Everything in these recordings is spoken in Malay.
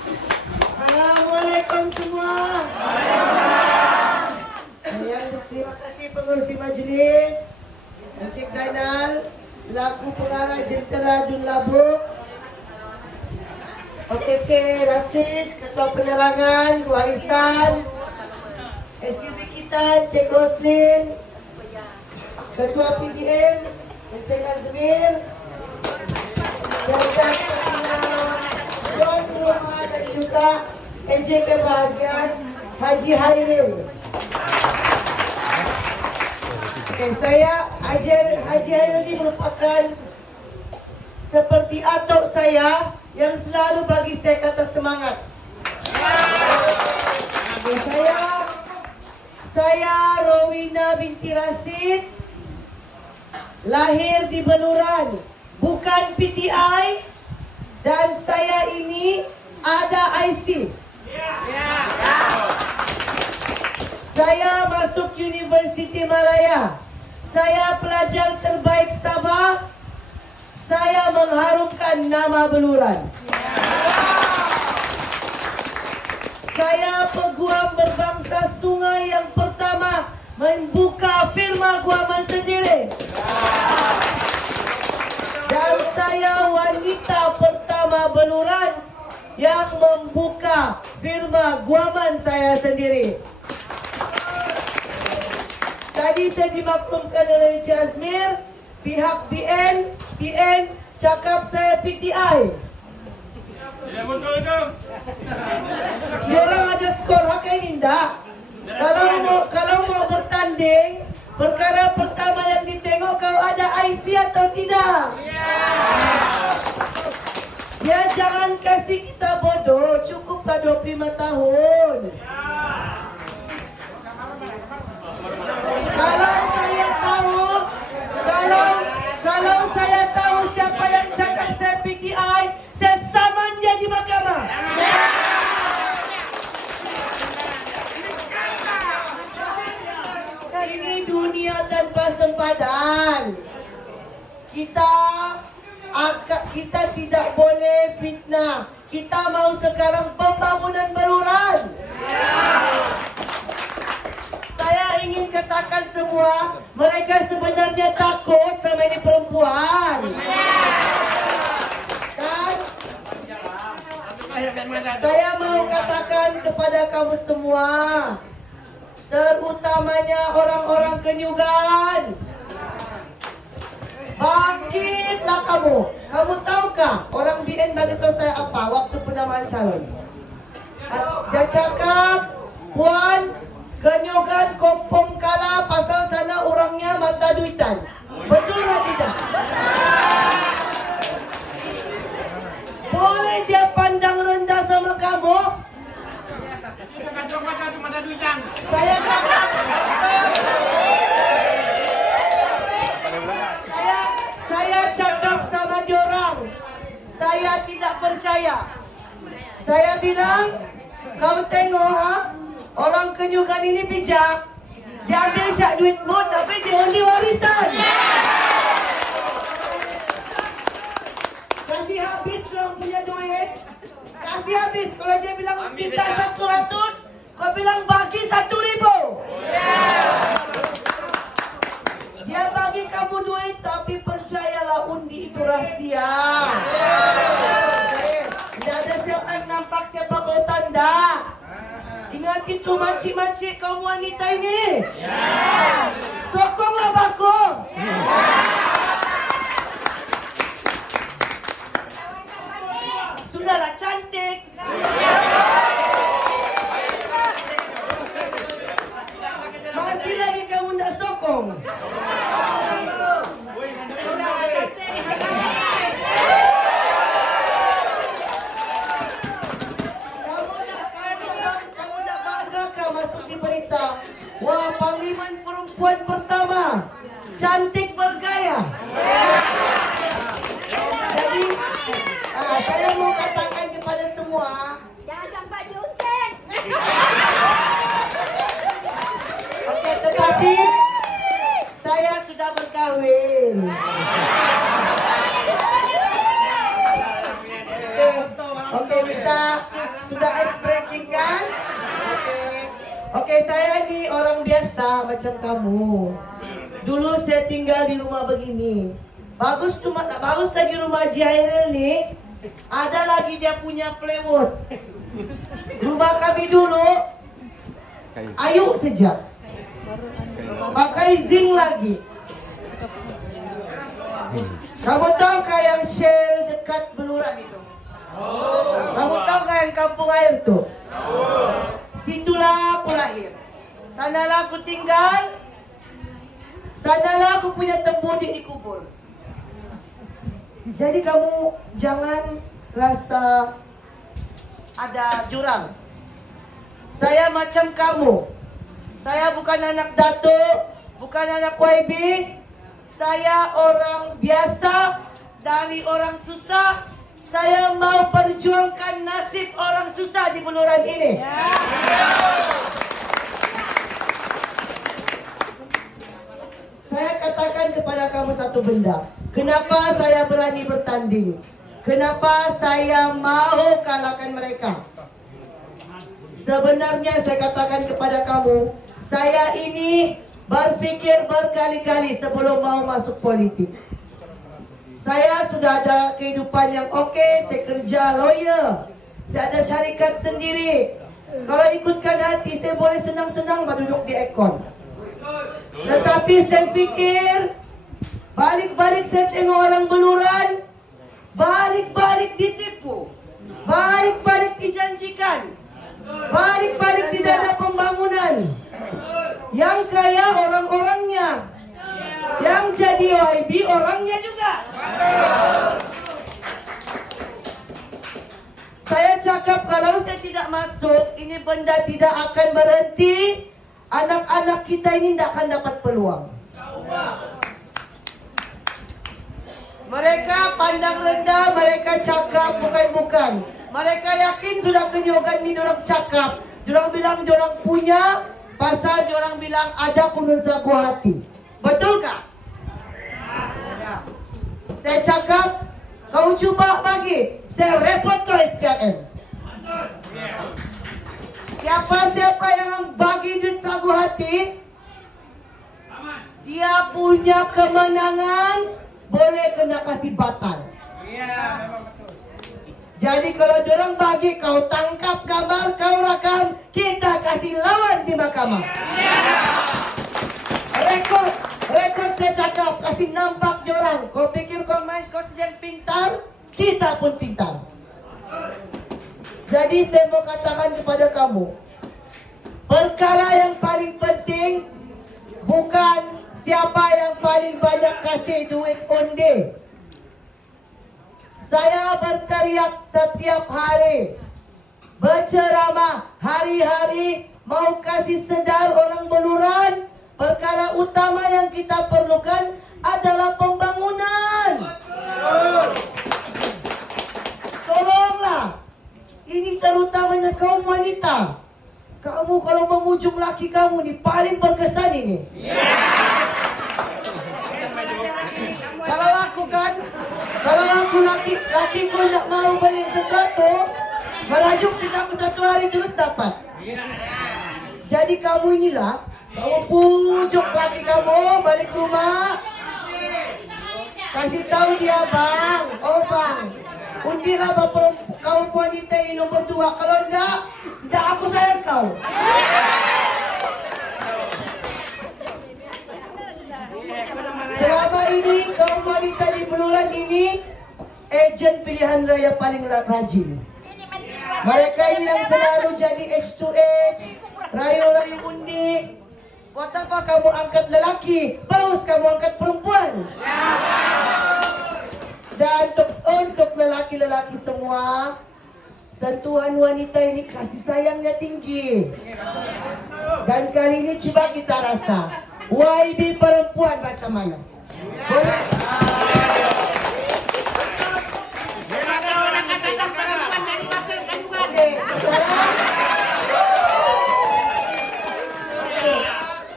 Assalamualaikum semua. Terima kasih pengurusi majlis, Encik Zainal selaku pengarah Jentera Dun Labuk, OKK Rasid, Ketua Penerangan Warisan, SUB kita Encik Roslin, Ketua PDM Encik Azmir, dan tuan rumah dan juga Encik Kebahagiaan Haji Hairil. Saya Haji Hairil ini merupakan seperti atuk saya yang selalu bagi saya kata semangat. Saya Rowina binti Rasid, lahir di Beluran, bukan PTI, dan saya ini ada IC. Saya masuk Universiti Malaya. Saya pelajar terbaik Sabah. Saya mengharumkan nama Beluran. Saya peguam berbangsa sungai yang pertama membuka firma guaman sendiri. Dan saya wanita pertama Beluran yang membuka firma guaman saya sendiri. Tadi saya dimaklumkan oleh Encik Azmir, pihak PN cakap saya PTI. Tidak betul itu. Dia orang ada skor hak ini tak? Kalau mau bertanding, perkara pertama yang ditengok kau ada IC atau tidak. Dia jangan kasih kita bodoh, cukuplah 25 tahun. Kalau saya tahu siapa yang cakap saya PTI, saya saman dia di mahkamah. Ini dunia tanpa sempadan. Kita tidak boleh fitnah. Kita mau sekarang pembangunan Beluran. Saya ingin katakan semua, mereka sebenarnya takut sama ini perempuan. Dan saya mau katakan kepada kamu semua, terutamanya orang-orang Kenyugan, bangkitlah kamu. Kamu tahukah orang BN bagi tahu saya apa waktu penamaan calon? Dia cakap, puan, Kenyugan kompong kalah pasal sana orangnya mata duitan. Betul atau tidak? Boleh dia pandang rendah sama kamu? Saya cakap, saya cakap sama diorang, saya tidak percaya. Saya bilang, kau tengok orang Kenyugan ini bijak. Dia ambil syak duitmu tapi dia undi warisan. Kasih habis orang punya duit. Kasih habis. Kalau dia bilang minta 100, kau bilang bagi 1.000. Dia bagi kamu duit tapi percayalah undi itu rahasia. Tidak ada siapa yang nampak siapa kau tanda. Ingat itu makcik-makcik kaum wanita ini. Sokonglah bakung. Sudahlah cantik. Masih lagi kamu nak sokong. Wah, parlimen perempuan pertama, cantik bergaya. Jadi, saya mau katakan kepada semua, jangan sampai diusir. Oke, tetapi saya sudah berkahwin. Oke, kita Sudah ice breaking kan? Oke, saya ini orang biasa macam kamu. Dulu saya tinggal di rumah begini. Bagus lagi rumah Haji Hairil nih. Ada lagi dia punya plywood. Rumah kami dulu ayu saja. Pakai zinc lagi. Kamu tahu kah yang Shell dekat Beluran itu? Kamu tahu kah yang kampung air tuh? Situlah aku lahir. Sanalah aku tinggal. Sanalah aku punya tembudik dikubur. Jadi kamu jangan rasa ada jurang. Saya macam kamu. Saya bukan anak Datuk, bukan anak YB. Saya orang biasa, dari orang susah. Saya mau perjuangkan nasib orang susah di Beluran ini. Saya katakan kepada kamu satu benda. Kenapa saya berani bertanding? Kenapa saya mau kalahkan mereka? Sebenarnya saya katakan kepada kamu, saya ini berpikir berkali-kali sebelum mau masuk politik. Saya sudah ada kehidupan yang oke, saya kerja lawyer, saya ada syarikat sendiri. Kalau ikutkan hati, saya boleh senang-senang duduk di ekon. Tetapi saya pikir, balik-balik saya tengok orang Beluran, balik-balik ditipu, balik-balik dijanjikan, balik-balik tidak ada pembangunan. Yang kaya orang-orangnya, yang jadi YB orangnya juga. Saya cakap kalau saya tidak masuk, ini benda tidak akan berhenti. Anak-anak kita ini tidak akan dapat peluang. Mereka pandang rendah, mereka cakap bukan-bukan. Mereka yakin sudah kenyogan ini dorang cakap. Dorang bilang dorang punya, pasal dorang bilang ada kunul sagu hati. Betulkah? Saya cakap, kau cuba bagi, saya repot ke SPM. Siapa-siapa yang bagi duit sagu hati, dia punya kemenangan, boleh kena kasih batal. Jadi kalau dorang bagi, kau tangkap gambar, kau rakam, kita kasih lawan di mahkamah. Rekod saya cakap, kasih nampak dorang. Kau pikir kau main, kau sedang pintar, kita pun pintar. Jadi saya mau katakan kepada kamu, perkara yang paling penting bukan siapa yang paling banyak kasih duit onde. Saya berteriak setiap hari, berceramah hari-hari, mau kasih sedar orang Beluran. Perkara utama yang kita perlukan adalah pembangunan. Tolonglah. Ini terutamanya kaum wanita. Kamu kalau memujuk laki kamu ini paling berkesan ini. Kalau aku kan, kalau aku lakiku nak mau beli sesuatu, merajuk kita satu hari terus dapat. Jadi kamu inilah, kamu pujuk laki kamu balik rumah, kasih tahu dia bang, oh bang, undilah kaum wanita ini nomor 2. Kalau enggak aku sayang kau. Selama ini kaum wanita di Beluran ini ejen pilihan raya paling rajin. Mereka ini yang selalu jadi H2H, rayu-rayu undi. Buat apa kamu angkat lelaki, bagus kamu angkat perempuan. Dan untuk lelaki-lelaki semua, sentuhan wanita ini kasih sayangnya tinggi. Dan kali ini coba kita rasa YB perempuan macam mana. Boleh?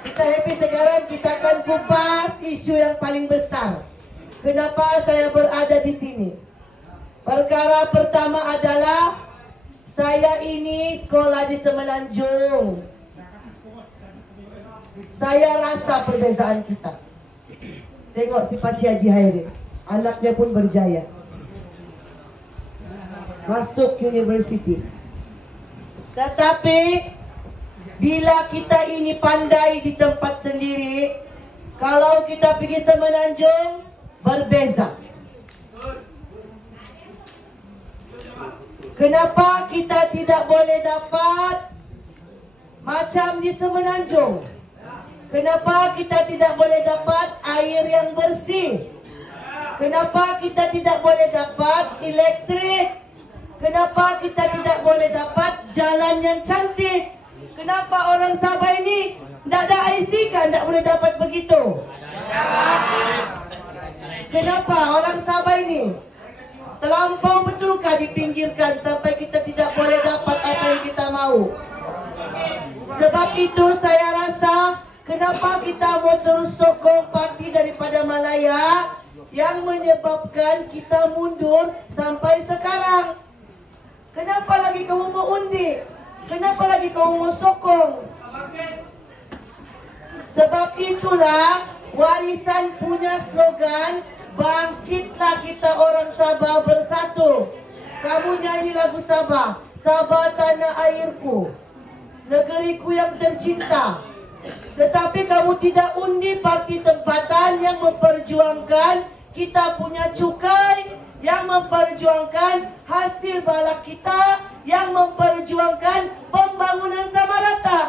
Kita happy sekarang, kita akan kupas isu yang paling besar. Kenapa saya berada di sini? Perkara pertama adalah Saya ini sekolah di Semenanjung. Saya rasa perbezaan kita. Tengok si Pakcik Haji Hairin, anaknya pun berjaya masuk universiti. Tetapi bila kita ini pandai di tempat sendiri, kalau kita pergi Semenanjung, berbeza. Kenapa kita tidak boleh dapat macam di Semenanjung? Kenapa kita tidak boleh dapat air yang bersih? Kenapa kita tidak boleh dapat elektrik? Kenapa kita tidak boleh dapat jalan yang cantik? Kenapa orang Sabah ini tidak ada IC kan tidak boleh dapat begitu? Kenapa orang Sabah ini terlampau betulkah dipinggirkan sampai kita tidak boleh dapat apa yang kita mau? Sebab itu saya rasa kenapa kita mau terus sokong parti daripada Malaya yang menyebabkan kita mundur sampai sekarang. Kenapa lagi kamu mau undi? Kenapa lagi kamu mau sokong? Sebab itulah warisan punya slogan, bangkitlah kita orang Sabah bersatu. Kamu nyanyi lagu Sabah, Sabah tanah airku, negeriku yang tercinta. Tetapi kamu tidak undi parti tempatan yang memperjuangkan kita punya cukai, yang memperjuangkan hasil balak kita, yang memperjuangkan pembangunan sama rata.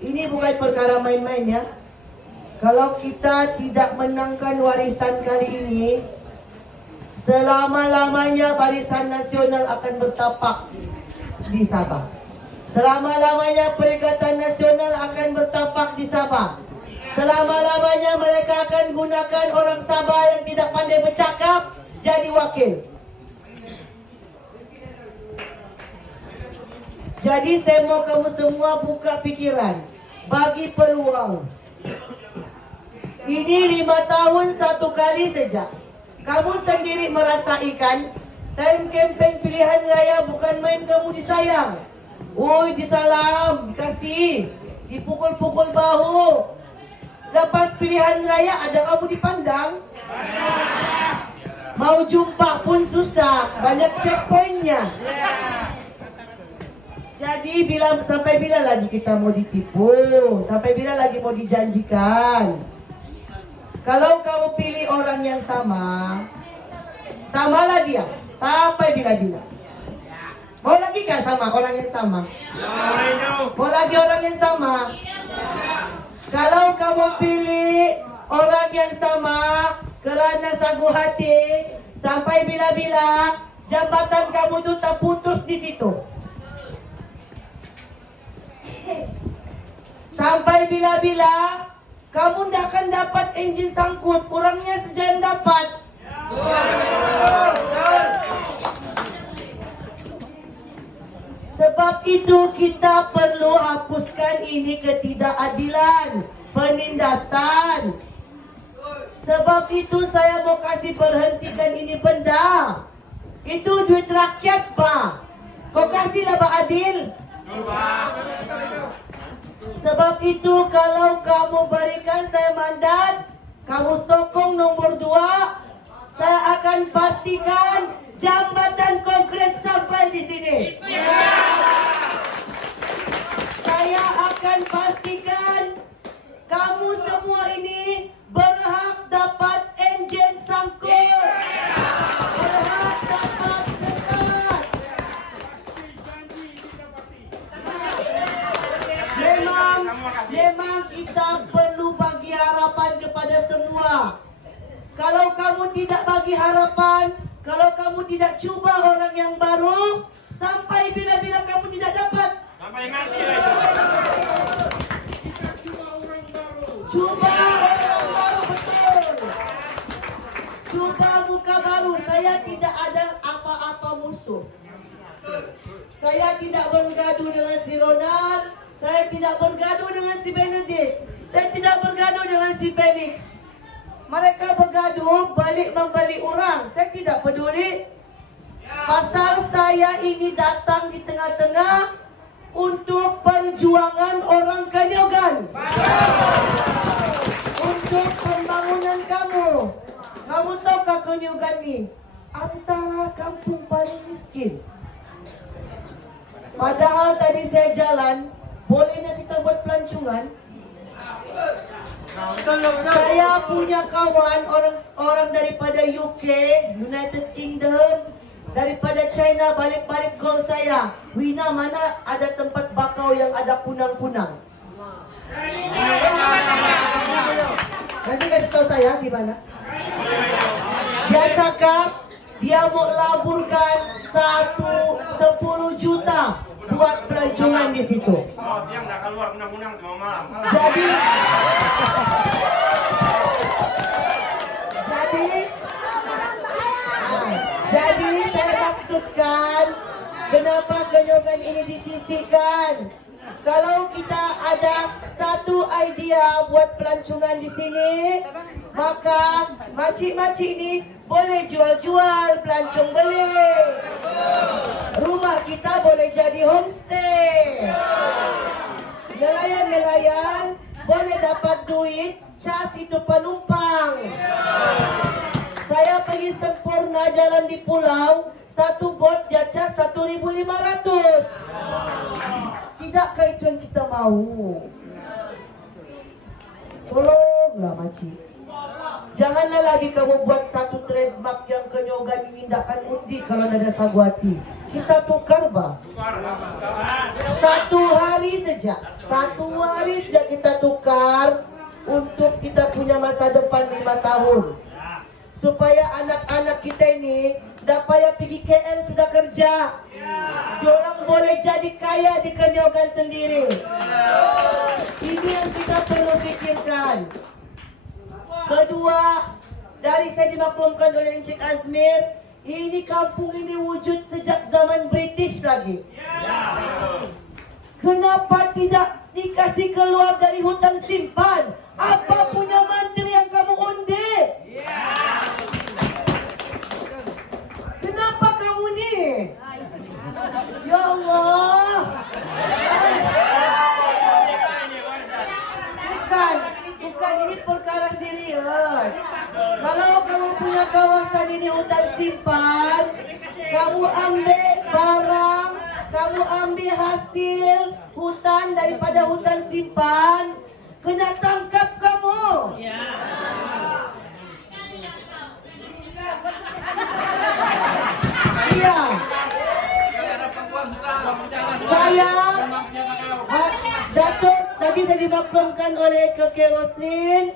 Ini bukan perkara main-main ya. Kalau kita tidak menangkan warisan kali ini, selama-lamanya Barisan Nasional akan bertapak di Sabah. Selama-lamanya Perikatan Nasional akan bertapak di Sabah. Selama-lamanya mereka akan gunakan orang Sabah yang tidak pandai bercakap jadi wakil. Jadi saya mau kamu semua buka pikiran, bagi peluang. Ini 5 tahun satu kali saja. Kamu sendiri merasaikan time campaign pilihan raya bukan main kamu disayang. Oi, disalam, dikasih, dipukul-pukul bahu. Lepas pilihan raya ada kamu dipandang. Mau jumpa pun susah, banyak checkpointnya. Jadi sampai bila lagi kita mau ditipu? Sampai bila lagi mau dijanjikan? Kalau kamu pilih orang yang sama, samalah dia. Sampai bila-bila. Mau lagi kan sama orang yang sama? Mau lagi orang yang sama? Kalau kamu pilih orang yang sama kerana sanggup hati, sampai bila-bila jabatan kamu tu terputus di situ. Sampai bila-bila kamu tidak akan dapat enjin sangkut, orangnya saja yang dapat. Sebab itu kita perlu hapuskan ini ketidakadilan, penindasan. Sebab itu saya mau kasih berhentikan ini benda. Itu duit rakyat, Pak. Kau kasihlah Pak Adil. Sebab itu kalau kamu berikan saya mandat, kamu sokong nomor 2, saya akan pastikan jambatan konkret sampai di sini. Saya akan pastikan kamu semua ini berhak dapat enjin sangkut, berhak dapat sekat. Memang kita perlu bagi harapan kepada semua. Kalau kamu tidak bagi harapan, kalau kamu tidak cuba orang yang baru, sampai bila-bila kamu tidak dapat. Sampai mati. Cuba orang baru, betul. Cuba muka baru. Saya tidak ada apa-apa musuh. Saya tidak bergaduh dengan si Ronald. Saya tidak bergaduh dengan si Benedict. Saya tidak bergaduh dengan si Felix. mereka bergaduh balik membalik orang. Saya tidak peduli. Pasal saya ini datang di tengah-tengah untuk perjuangan orang Kanyogan. Untuk pembangunan kamu. Kamu tahukah Kanyogan ni antara kampung paling miskin? Padahal tadi saya jalan, bolehnya kita buat pelancongan. Saya punya kawan orang daripada UK, United Kingdom, daripada China balik-balik call saya. Wina, mana ada tempat bakau yang ada punang-punang? Nanti kasih tahu saya di mana. Dia cakap dia mau laburkan 10 juta buat pelancongan di situ. Oh, siang dah keluar punang-punang cuma malam. Jadi saya maksudkan kenapa Kanyogan ini disisihkan. Kalau kita ada satu idea buat pelancongan di sini, maka makcik-makcik ini boleh jual-jual, pelancong boleh. Rumah kita boleh jadi homestay. Nelayan-nelayan boleh dapat duit, cas itu penumpang. Saya pergi sempurna jalan di pulau, satu bot dia cas 1.500. Tidakkah itu yang kita mau? Tolonglah makcik. Janganlah lagi kamu buat satu trademark yang Kanyogan ini tindakan undi kalau ada Saguati. Kita tukar bah. Satu hari saja kita tukar untuk kita punya masa depan 5 tahun. Supaya anak-anak kita ini dah payah pergi KL sudah kerja. Diorang boleh jadi kaya di Kanyogan sendiri. Ini yang kita perlu fikirkan. Kedua, dari saya dimaklumkan oleh Encik Azmir, ini kampung ini wujud sejak zaman British lagi. Kenapa tidak dikasih keluar dari hutan simpan? Apa punya menteri yang kamu undi? Kenapa kamu ni? Ya Allah. Bukan ini perkara serius. Kalau kamu punya kawasan ini hutan simpan, kamu ambil barang, kamu ambil hasil hutan daripada hutan simpan, kena tangkap kamu. Iya. Datuk tadi saya dimaklumkan oleh Kakek Roslin.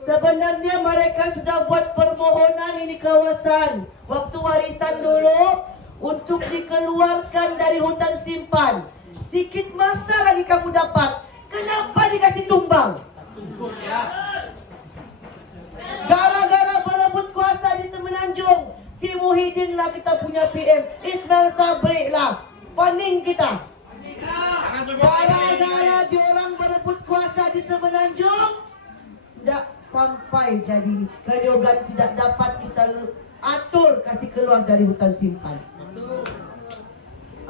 Sebenarnya mereka sudah buat permohonan ini kawasan waktu warisan dulu untuk dikeluarkan dari hutan simpan. Sikit masa lagi kamu dapat. Kenapa dikasih tumbang? Gara-gara berebut kuasa di Semenanjung, si Muhyiddin lah kita punya PM, Ismail Sabri lah paning kita. Gara-gara diorang berebut kuasa di Semenanjung, tidak sampai jadi Kanyogan tidak dapat kita atur kasih keluar dari hutan simpan.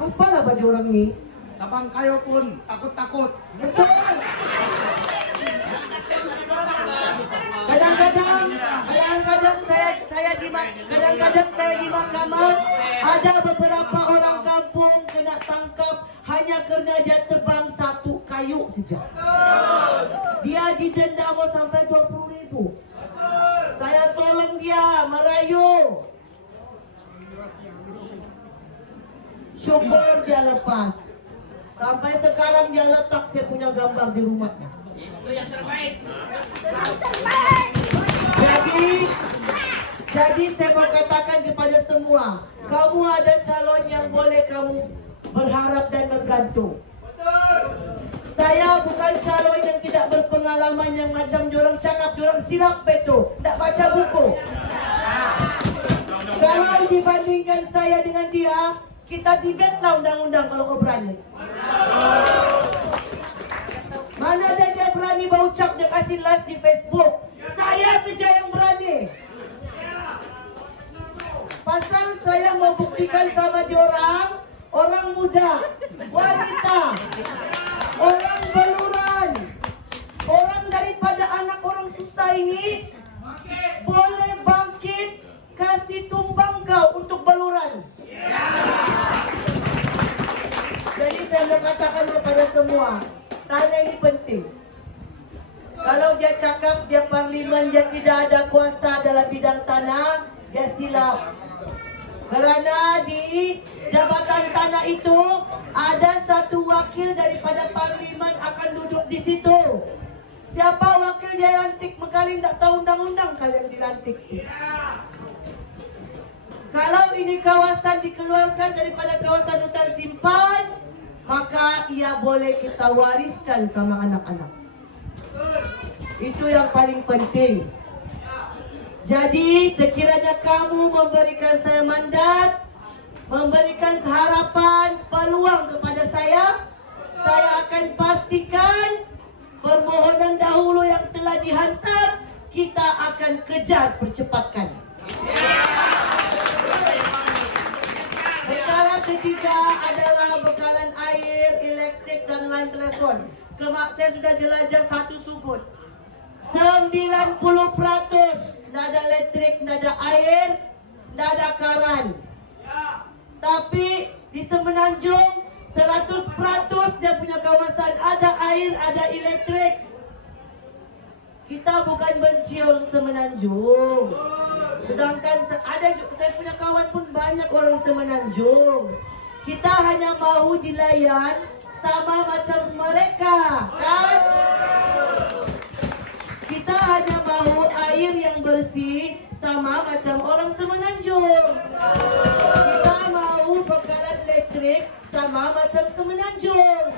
Apalah bagi orang ni? Tabang kayo pun takut-takut. Betul. Kadang-kadang saya di mahkamah ada beberapa orang kampung kena tangkap hanya kerana dia tebang satu kayu saja. Dia didenda mau sampai 20,000. Saya tolong dia merayu. Syukur dia lepas. Sampai sekarang dia letak saya punya gambar di rumahnya. Itu yang terbaik. Jadi saya mau katakan kepada semua, kamu ada calon yang boleh kamu berharap dan bergantung. Saya bukan calon yang tidak berpengalaman yang macam diorang cakap, diorang silap betul, tak baca buku. Kalau dibandingkan saya dengan dia, kita debate lah undang-undang kalau kau berani. Mana ada dia berani berucap dia kasih live di Facebook. Saya saja yang berani? Pasal saya mau buktikan sama diorang, orang muda, wanita, orang beluran, orang daripada anak orang susah ini boleh bangkit, kasih tumbang kau untuk beluran. Jadi saya mau katakan kepada semua, tanah ini penting. Kalau dia cakap dia parlimen, dia tidak ada kuasa dalam bidang tanah, dia silap. Kerana di jabatan tanah itu ada satu wakil daripada parlimen akan duduk di situ. Siapa wakil dia lantik? Kalian tak tahu undang-undang kalian dilantik. Kalau ini kawasan dikeluarkan daripada kawasan hutan simpan, maka ia boleh kita wariskan sama anak-anak. Itu yang paling penting. Jadi sekiranya kamu memberikan saya mandat, memberikan harapan, peluang kepada saya akan pastikan permohonan dahulu yang telah dihantar kita akan kejar percepatkan. Bekalan ketiga adalah bekalan air, elektrik dan line telepon. Saya sudah jelajah satu sudut. 90% tidak ada elektrik, tidak ada air, tidak ada karan. Tapi di Semenanjung 100% dia punya kawasan ada air, ada elektrik. Kita bukan benci orang Semenanjung. Sedangkan ada saya punya kawan pun banyak orang Semenanjung. Kita hanya mahu dilayan sama macam mereka, kan? Kita hanya mahu air yang bersih sama macam orang Semenanjung. Kita mahu bekalan elektrik sama macam Semenanjung.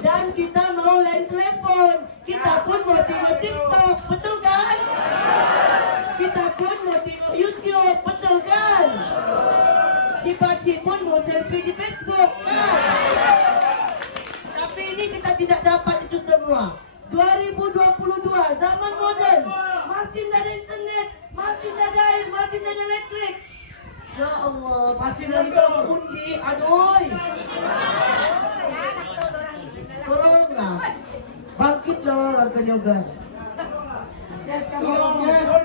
Dan kita mau line telepon. Kita pun mau tengok TikTok, betul kan? Kita pun mau tengok YouTube, betul kan? Si pakcik pun mau selfie di Facebook, kan? Tapi ini kita tidak dapat itu semua. 2022 zaman moden, masih tidak ada internet, masih tidak ada air, masih tidak ada elektrik. Ya Allah, masih lagi kalau undi, aduh. Tolonglah, bangkitlah orang Kenyogan.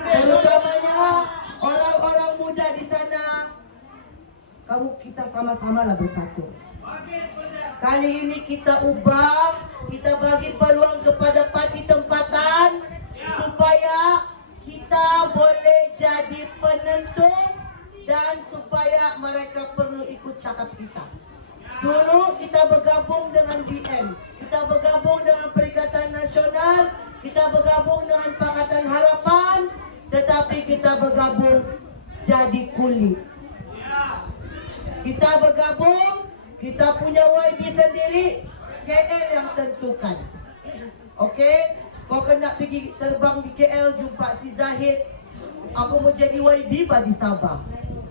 Terutamanya orang-orang muda di sana. Kita sama-samalah bersatu. Kali ini kita ubah, kita bagi peluang kepada parti tempatan supaya kita boleh jadi penentu dan supaya mereka perlu ikut cakap kita. Dulu kita bergabung dengan BN, kita bergabung dengan Perikatan Nasional, kita bergabung dengan Pakatan Harapan, tetapi kita bergabung jadi kulit. Kita bergabung, kita punya YB sendiri, KL yang tentukan. Okey, kau kena pergi terbang di KL jumpa si Zahid. Aku mau jadi YB pada Sabah.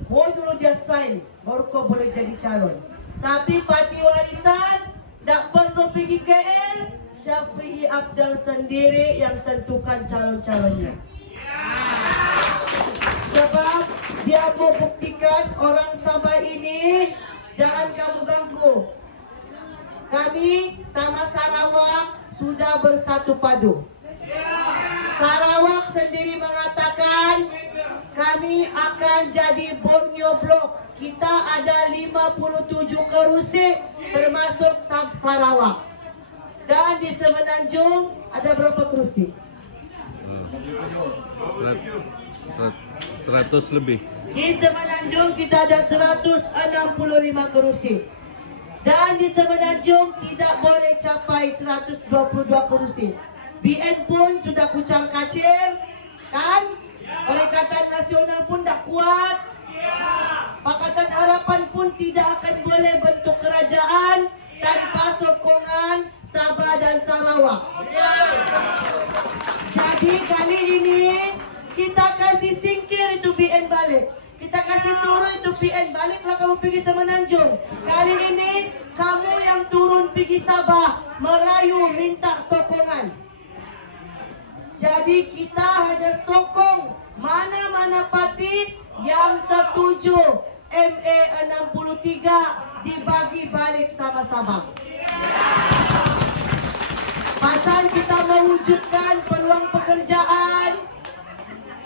Mau dulu dia sign, baru kau boleh jadi calon. Tapi parti warisan tak perlu pergi KL, Syafi'i Abdal sendiri yang tentukan calon-calonnya. Sebab dia mau buktikan orang Sabah ini jangan kamu ganggu. Kami sama Sarawak sudah bersatu padu. Sarawak sendiri mengatakan kami akan jadi Borneo Blok. Kita ada 57 kerusi termasuk Sarawak. Dan di Semenanjung ada berapa kerusi? 100 lebih. Di Semenanjung kita ada 165 kerusi. Dan di Semenanjung tidak boleh capai 122 kerusi. BN pun sudah kucang kacir, kan? Perikatan Nasional pun tak kuat. Pakatan Harapan pun tidak akan boleh bentuk kerajaan tanpa sokongan Sabah dan Sarawak. Jadi kali ini kita kasih singkir itu BN balik. Kita kasih turun itu BN baliklah kamu pergi Semenanjung. Kali ini kamu yang turun pergi Sabah merayu minta sokongan. Jadi kita hanya sokong mana-mana parti yang setuju MA 63 dibagi balik sama-sama. Pasal kita mewujudkan peluang pekerjaan,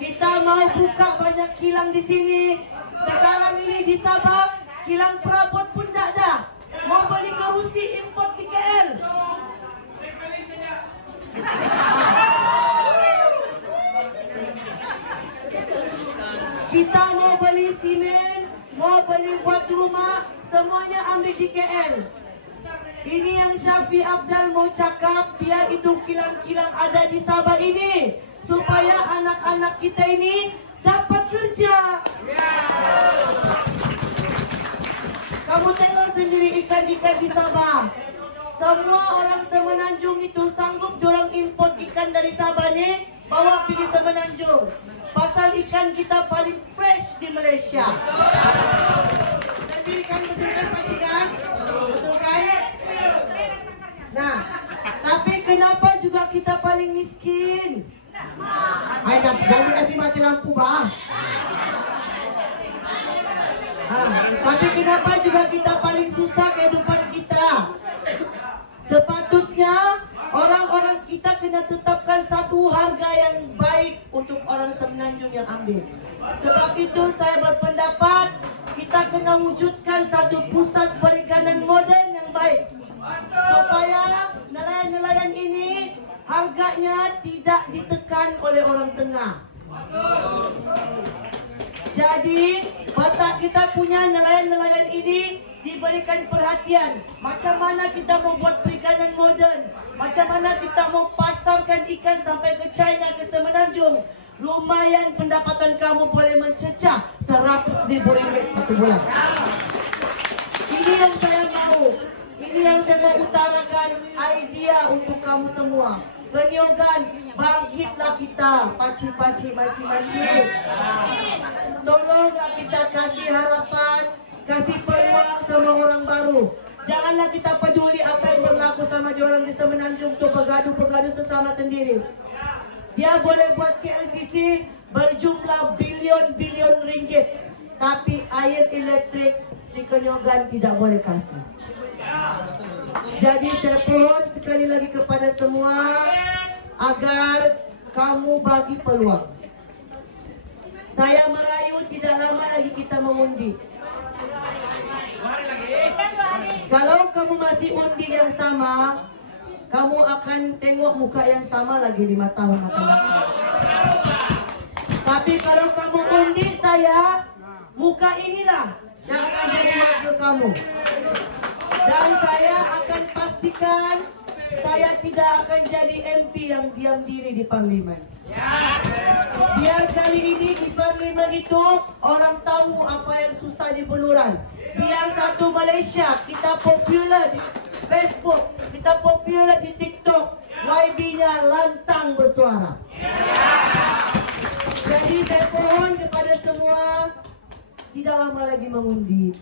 kita mau buka banyak kilang di sini. Sekarang ini di Sabah, kilang perabot pun tak ada. Mau beli kerusi import di KL. Kita mau beli simen, mau beli buat rumah, semuanya ambil di KL. Ini yang Syafi Abdal mau cakap, biar itu kilang-kilang ada di Sabah ini, supaya anak-anak kita ini dapat kerja. Kamu tengok sendiri ikan-ikan di Sabah. Semua orang Semenanjung itu sanggup dorang import ikan dari Sabah nih, bawa pergi Semenanjung. Pasal ikan kita paling fresh di Malaysia. Jadi kan betul kan majikan? Betul kan? Nah, tapi kenapa juga kita paling miskin? Ayah, jangan kasih mati lampu bah. Tapi kenapa juga kita paling susah kehidupan kita? Sepatutnya orang-orang kita kena tetapkan satu harga yang baik untuk orang Semenanjung yang ambil. Sebab itu saya berpendapat kita kena wujudkan satu pusat perikanan modern yang baik, supaya nelayan-nelayan ini harganya tidak ditekan oleh orang tengah. Jadi batak kita punya nelayan-nelayan ini diberikan perhatian. Macam mana kita membuat perikanan moden, macam mana kita mau pasarkan ikan sampai ke China, ke Semenanjung. Lumayan pendapatan kamu boleh mencecah 100,000 ringgit satu bulan. Ini yang saya mau. Ini yang saya mau utarakan idea untuk kamu semua. Kenyogan, bangkitlah kita, paci-paci, maci-maci. Tolonglah kita kasih harapan, kasih peluang sama orang baru. Janganlah kita peduli apa yang berlaku sama diorang di Semenanjung tu, pegaduh-pegaduh sesama sendiri. Dia boleh buat KLCC berjumlah bilion-bilion ringgit, tapi air elektrik di Kenyogan tidak boleh kasih. Jadi saya mohon sekali lagi kepada semua agar kamu bagi peluang. Saya merayu tidak lama lagi kita mengundi. Kalau kamu masih undi yang sama, kamu akan tengok muka yang sama lagi 5 tahun akan datang. Tapi kalau kamu undi saya, muka inilah yang akan jadi wakil kamu. Dan saya akan pastikan saya tidak akan jadi MP yang diam diri di parlimen. Biar kali ini di parlimen itu orang tahu apa yang susah di Beluran. Biar satu Malaysia kita popular di Facebook, kita popular di TikTok, YB-nya lantang bersuara. Jadi saya mohon kepada semua tidak lama lagi mengundi.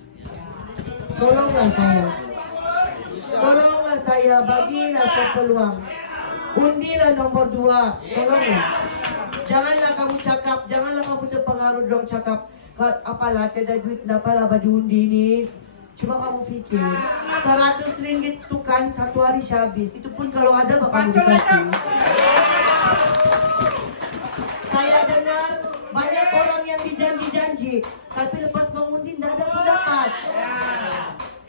Tolonglah saya. Tolonglah saya, bagilah saya peluang. Undilah nomor 2. Tolonglah. Janganlah kamu cakap, janganlah kamu terpengaruh dong cakap, apalah tiada duit, apalah baju undi ini. Cuma kamu fikir 100 ringgit itu kan satu hari habis. Itu pun kalau ada bakal dikasih. Saya dengar banyak orang yang dijanji-janji, tapi lepas mengundi tidak ada pendapat.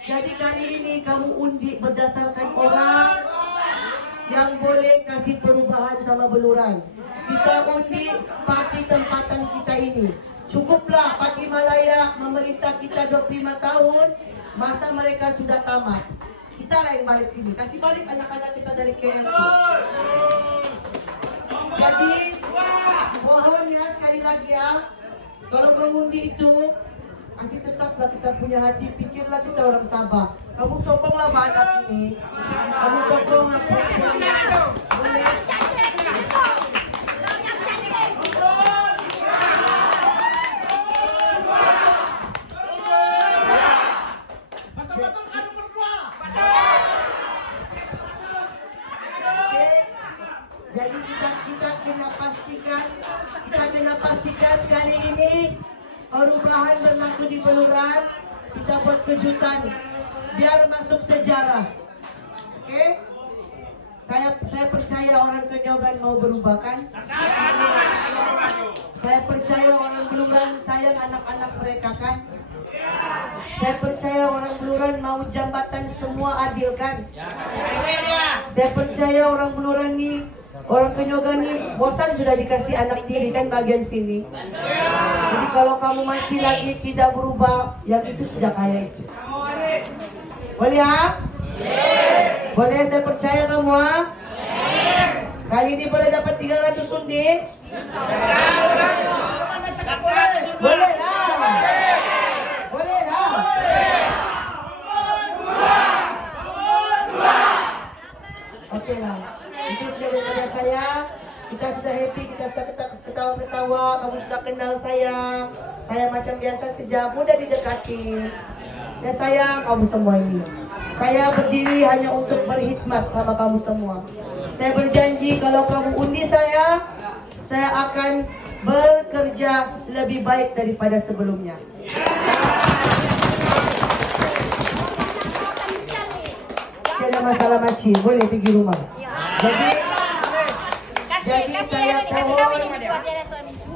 Jadi kali ini kamu undi berdasarkan orang yang boleh kasih perubahan sama Beluran. Kita undi parti tempatan kita ini. Cukuplah Parti Malaya memerintah kita 25 tahun, masa mereka sudah tamat. Kita lah yang balik sini, kasih balik anak-anak kita dari KL. Jadi mohon ya sekali lagi ya, kalau mengundi itu kasih tetaplah kita punya hati, pikirlah kita orang Sabah. Kamu sokonglah banyak ini, kamu sokonglah boleh. Jadi kita kena orang berlaku di Beluran, kita buat kejutan biar masuk sejarah. Oke? Saya percaya orang Kenyogan mau berubah kan? Saya percaya orang Beluran sayang anak-anak mereka kan? Saya percaya orang Beluran mau jambatan semua adil kan? Saya percaya orang Beluran nih, orang Kenyogan nih bosan sudah dikasih anak tiri kan bagian sini. Jadi kalau kamu masih lagi tidak berubah, yang itu sudah kaya itu. Boleh ya? Boleh, saya percaya kamu ha? Kali ini boleh dapat 300 undi? Boleh lah. Boleh lah. Oke lah. Itu sudah daripada saya. Kita sudah happy, kita sudah ketawa-ketawa. Kamu sudah kenal saya. Saya macam biasa saja, mudah didekati. Saya sayang kamu semua ini. Saya berdiri hanya untuk berkhidmat sama kamu semua. Saya berjanji kalau kamu undi saya akan bekerja lebih baik daripada sebelumnya. Tidak masalah Maci, boleh pergi rumah. Jadi saya mohon,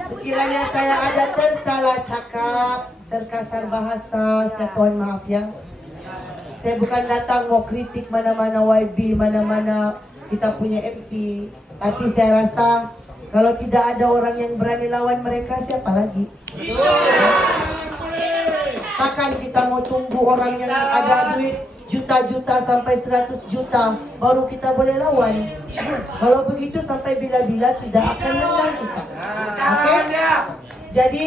sekiranya saya ada tersalah cakap, terkasar bahasa, saya mohon maaf ya. Saya bukan datang mau kritik mana-mana YB, mana-mana kita punya MP. Tapi saya rasa kalau tidak ada orang yang berani lawan mereka, siapa lagi? Takkan kita mau tunggu orang yang ada duit juta-juta sampai 100 juta baru kita boleh lawan. Kalau begitu sampai bila-bila tidak akan menang kita. Oke? Jadi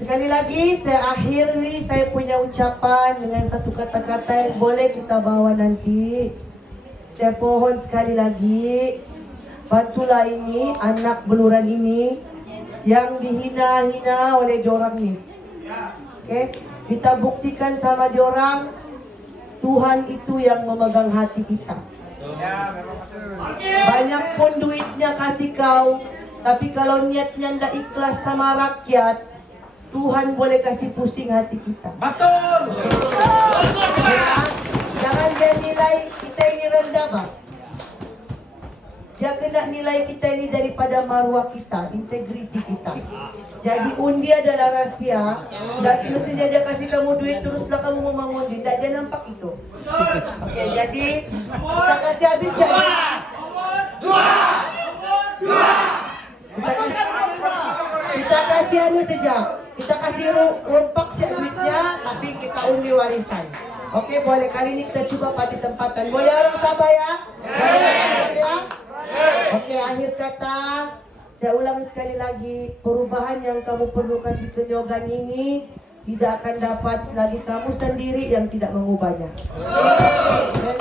sekali lagi saya akhiri saya punya ucapan dengan satu kata-kata yang boleh kita bawa nanti. Saya pohon sekali lagi, bantulah ini anak Beluran ini yang dihina-hina oleh diorang nih. Oke? Kita buktikan sama diorang Tuhan itu yang memegang hati kita. Banyak pun duitnya kasih kau, tapi kalau niatnya ndak ikhlas sama rakyat, Tuhan boleh kasih pusing hati kita. Betul. Ya, jangan dia nilai kita ini rendah, Bang. Dia kena nilai kita ini daripada marwah kita, integriti kita. Jadi undi adalah rahasia. Tak mestinya dia kasih kamu duit terus lah kamu mau mengundi. Tak dia nampak itu. Oke, jadi kita kasih habis ya. Kita kasih anu saja. Kita kasih rompak siap duitnya, tapi kita undi warisan. Oke, boleh kali ini kita coba pada tempatan. Boleh orang sabar ya? Boleh ya? Oke, akhir kata saya ulang sekali lagi, perubahan yang kamu perlukan di Kenyogan ini tidak akan dapat selagi kamu sendiri yang tidak mengubahnya. Dan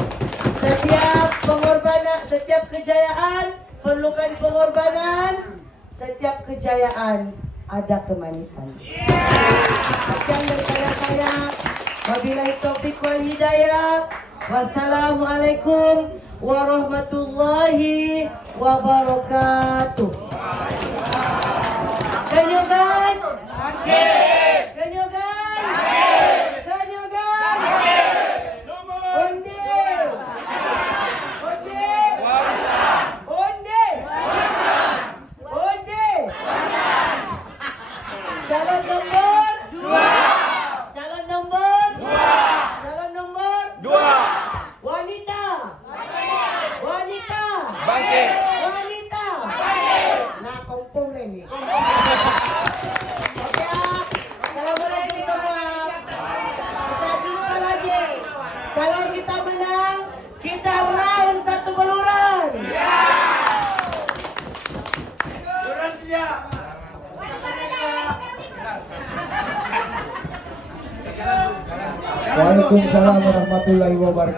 setiap pengorbanan, setiap kejayaan perlukan pengorbanan, setiap kejayaan ada kemanisan. Sekian daripada saya. Wabillahi taufiq wal hidayah. Wassalamualaikum warahmatullahi wabarakatuh. Kenyogan, Kenyogan, Kenyogan, undi, undi, undi, undi. Calon nomor 2. Calon nomor 2. Calon nomor 2. Wanita. Wanita. Bangkit. Wanita. Nah, kompong ini. Oke ya. Assalamualaikum semua. Kita jumpa lagi. Kalau kita menang, kita meraih satu Beluran. Beluran siap. Waalaikumsalam warahmatullahi wabarakatuh.